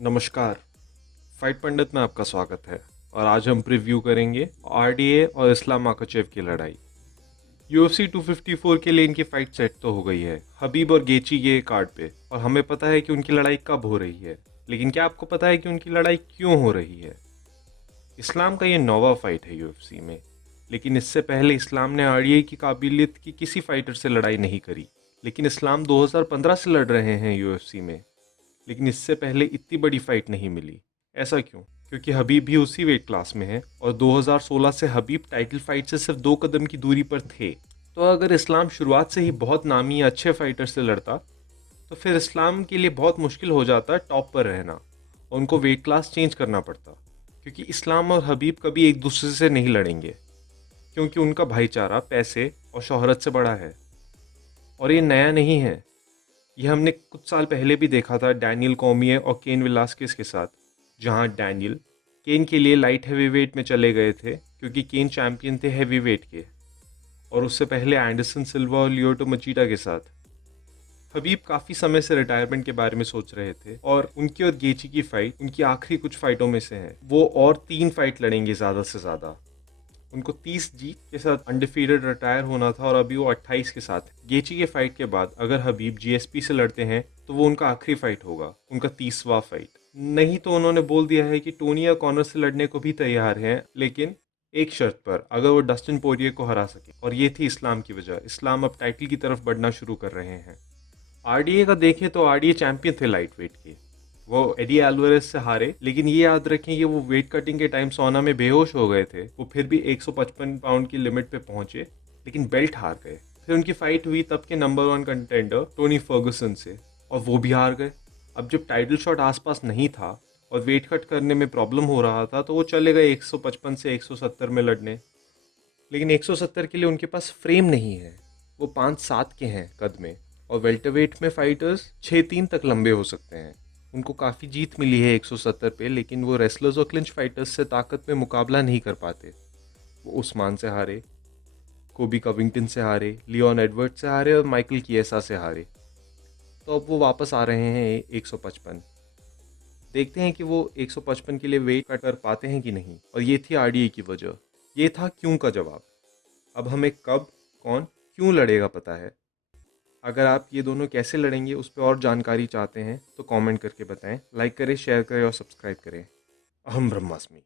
नमस्कार। फाइट पंडित में आपका स्वागत है और आज हम प्रीव्यू करेंगे आरडीए और इस्लाम माखाचेव की लड़ाई। यूएफसी 254 के लिए इनकी फाइट सेट तो हो गई है, हबीब और गेची के कार्ड पे, और हमें पता है कि उनकी लड़ाई कब हो रही है। लेकिन क्या आपको पता है कि उनकी लड़ाई क्यों हो रही है? इस्लाम का ये नौवा फाइट है यूएफसी में, लेकिन इससे पहले इस्लाम ने आरडीए की काबिलियत की किसी फाइटर से लड़ाई नहीं करी। लेकिन इस्लाम 2015 से लड़ रहे हैं यूएफसी में, लेकिन इससे पहले इतनी बड़ी फाइट नहीं मिली। ऐसा क्यों? क्योंकि हबीब भी उसी वेट क्लास में है और 2016 से हबीब टाइटल फाइट से सिर्फ 2 कदम की दूरी पर थे। तो अगर इस्लाम शुरुआत से ही बहुत नामी अच्छे फाइटर से लड़ता तो फिर इस्लाम के लिए बहुत मुश्किल हो जाता टॉप पर रहना और उनको वेट क्लास चेंज करना पड़ता, क्योंकि इस्लाम और हबीब कभी एक दूसरे से नहीं लड़ेंगे, क्योंकि उनका भाईचारा पैसे और शोहरत से बड़ा है। और ये नया नहीं है, ये हमने कुछ साल पहले भी देखा था डैनियल कॉर्मिये और केन वेलास्केस के साथ, जहां डैनियल केन के लिए लाइट हैवीवेट में चले गए थे क्योंकि केन चैंपियन थे हैवीवेट के, और उससे पहले एंडरसन सिल्वा और लियोटो मचीटा के साथ। हबीब काफ़ी समय से रिटायरमेंट के बारे में सोच रहे थे और उनकी और गेची की फाइट उनकी आखिरी कुछ फाइटों में से है। वो और 3 फाइट लड़ेंगे ज़्यादा से ज़्यादा। उनको 30 जीत के साथ अनडिफीटेड रिटायर होना था और अभी वो 28 के साथ है। गेची के फाइट के बाद अगर हबीब जीएसपी से लड़ते हैं तो वो उनका आखिरी फाइट होगा, उनका 30वां फाइट। नहीं तो उन्होंने बोल दिया है कि टोनी या कॉनर से लड़ने को भी तैयार हैं, लेकिन एक शर्त पर, अगर वो डस्टिन पोरिये को हरा सके। और ये थी इस्लाम की वजह। इस्लाम अब टाइटल की तरफ बढ़ना शुरू कर रहे हैं। आरडीए का देखें तो आरडीए चैंपियन थे लाइट वेट के। वो एडी एल्वारेज से हारे, लेकिन ये याद रखें कि वो वेट कटिंग के टाइम सोना में बेहोश हो गए थे। वो फिर भी 155 पाउंड की लिमिट पे पहुंचे, लेकिन बेल्ट हार गए। फिर उनकी फाइट हुई तब के नंबर 1 कंटेंडर टोनी फर्गुसन से, और वो भी हार गए। अब जब टाइटल शॉट आसपास नहीं था और वेट कट करने में प्रॉब्लम हो रहा था, तो वो चले गए 155 से 170 में लड़ने। लेकिन 170 के लिए उनके पास फ्रेम नहीं है। वो 5'7" के हैं कद में, और वेल्टरवेट में फाइटर्स 6'3" तक लंबे हो सकते हैं। उनको काफ़ी जीत मिली है 170 पे, लेकिन वो रेसलर्स और क्लिंच फाइटर्स से ताकत में मुकाबला नहीं कर पाते। वो उस्मान से हारे, कोबी कविंगटन से हारे, लियोन एडवर्ड से हारे और माइकल किएसा से हारे। तो अब वो वापस आ रहे हैं 155। देखते हैं कि वो 155 के लिए वेट कट कर पाते हैं कि नहीं। और ये थी आरडीए की वजह। ये था क्यों का जवाब। अब हमें कब, कौन, क्यों लड़ेगा पता है। अगर आप ये दोनों कैसे लड़ेंगे उस पर और जानकारी चाहते हैं तो कमेंट करके बताएं। लाइक करें, शेयर करें और सब्सक्राइब करें। अहम ब्रह्मास्मि।